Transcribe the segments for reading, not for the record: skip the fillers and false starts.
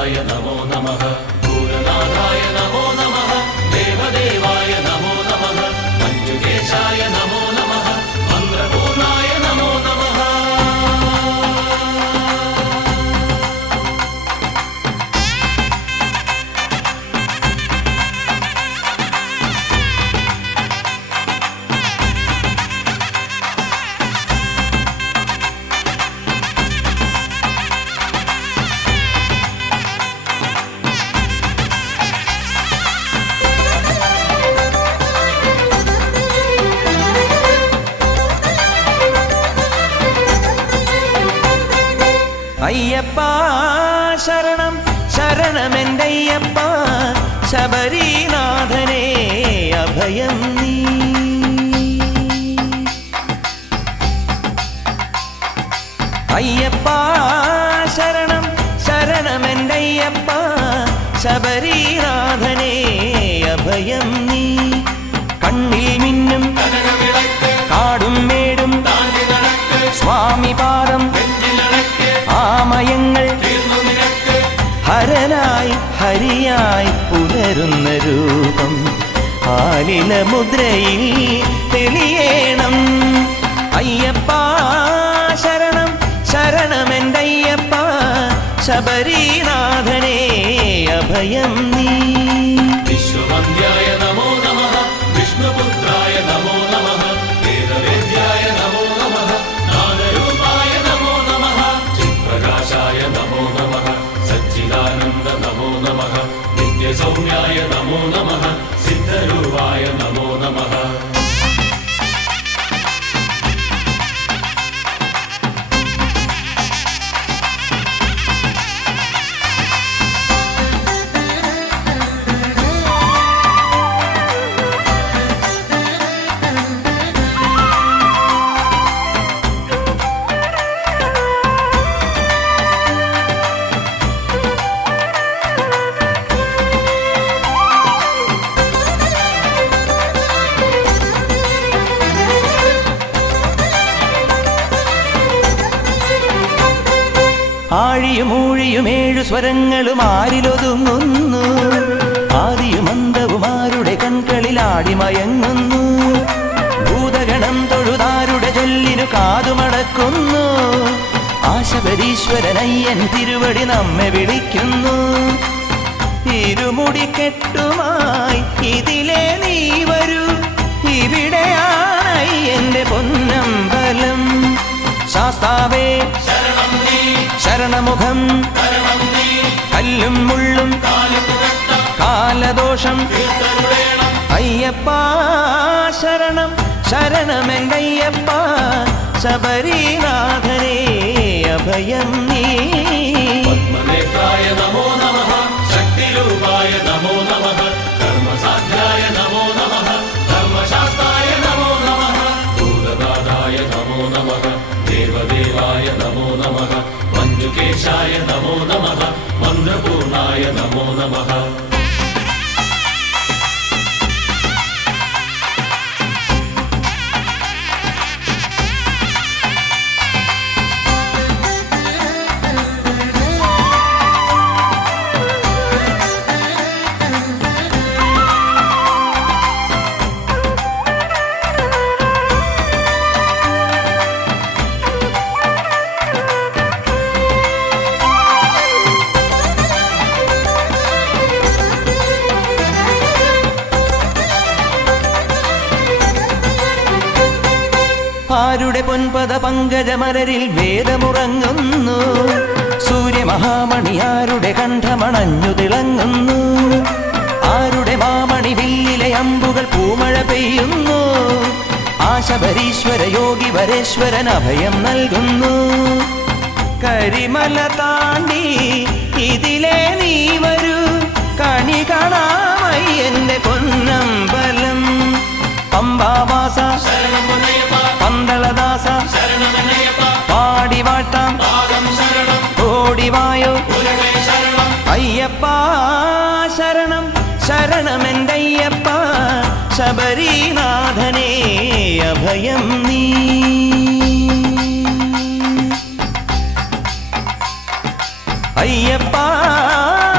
ഗുരുനാഥായ നമോ നമഃ ഭൂതനാഥായ നമോ നമഃ ദേവദേവായ നമോ നമഃ മഞ്ജുകേശായ നമോ നമഃ മന്ത്രപൂർണായ നമോ നമഃ. അയ്യപ്പ ശരണം ശരണമെന്തയ്യപ്പ ശബരീനാഥനേ അഭയം നീ. അയ്യപ്പ ശരണം ശരണമെന്തയ്യപ്പ ശബരീനാഥനേ അഭയം നീ. കണ്ണിൽ മിന്നും കാടും മേടും സ്വാമി പാദം ആമയങ്ങൾ ഹരനായി ഹരിയായി പുലരുന്ന രൂപം ആലില മുദ്രയിൽ തെളിയേണം. അയ്യപ്പ ശരണം ശരണമെന്തയ്യപ്പ ശബരീനാഥനേ അഭയം നീ. വിശ്വവന്ദ്യായ നമോ നമഃ വിഷ്ണുപുത്രായ നമോ നമഃ വേദവേദ്യായ നമോ നമഃ നാദരൂപായ നമോ നമഃ ചിത്പ്രകാശായ നമോ നമഃ സച്ചിദാനന്ദ നമോ നമഃ നിത്യസൗമ്യായ നമോ നമഃ സിദ്ധരൂപായ നമോ നമഃ. ആഴിയും ഊഴിയും ഏഴു സ്വരങ്ങളും ആരിലൊതുങ്ങുന്നു. ആദിയും അന്തവും ആരുടെ കൺകളിൽ ആടിമയങ്ങുന്നു. ഭൂതഗണം തൊഴുതാരുടെ ചൊല്ലിനു കാതുമടക്കുന്നു. ആശബരീശ്വരനയ്യൻ തിരുവടി നമ്മെ വിളിക്കുന്നു. ഇരുമുടിക്കെട്ടുമായി ഇതിലെ നീ വരൂ, ഇവിടെയാണയ്യന്റെ പൊന്നമ്പലം. ശാസ്താവേ ശരണമുഖം കല്ലും മുള്ളും കാലദോഷം. അയ്യപ്പ ശരണം ശരണമെന്തയ്യപ്പ ശബരീനാഥനേ അഭയം നീ. പത്മനേത്രായ നമോ നമഃ ശക്തിരൂപായ നമോ നമഃ കർമ്മസാധ്യായ നമോ നമഃ ധർമ്മശാസ്ത്രായ നമോ നമഃ ഭൂതനാഥായ നമോ നമഃ ദേവദേവായ നമോ നമഃ മഞ്ജുകേശായ നമോ നമഃ മന്ത്രപൂർണായ നമോ നമഃ. ആരുടെ പൊൻപദ പങ്കജമലരിൽ വേദമുറങ്ങുന്നു. സൂര്യമഹാമണി ആരുടെ കണ്ഠമണഞ്ഞു തിളങ്ങുന്നു. ആരുടെ മാമണി വില്ലിലെ അമ്പുകൾ പൂമഴ പെയ്യുന്നു. ആശബരീശ്വര യോഗി വരേശ്വരൻ അഭയം നൽകുന്നു. കരിമല താണ്ടി ഇതിലെ നീ വരൂ, കണി കാണാമയ്യന്റെ പൊന്നമ്പലം. പമ്പാവാസ പന്തളദാസ പാടിവാട്ടാം ഓടിവായോ. അയ്യപ്പ ശരണം ശരണമെന്തയ്യപ്പ ശബരീനാഥനേ അഭയം നീ. അയ്യപ്പ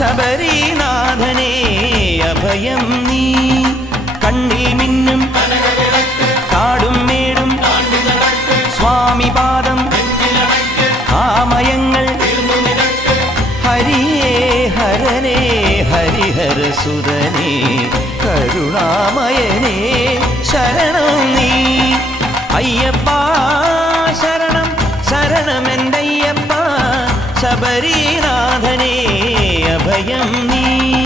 ശബരീനാഥനേ അഭയം നീ. കണ്ണിൽ മിന്നും കാടും മേടും സ്വാമി പാദം ആമയങ്ങൾ ഹരിയേ ഹരനേ ഹരിഹരസുതനേ കരുണാമയനേ ശരണം നീ. അയ്യപ്പ ശരണം ശരണമെന്തയ്യപ്പ ശബരീനാഥനേ അഭയം നീ.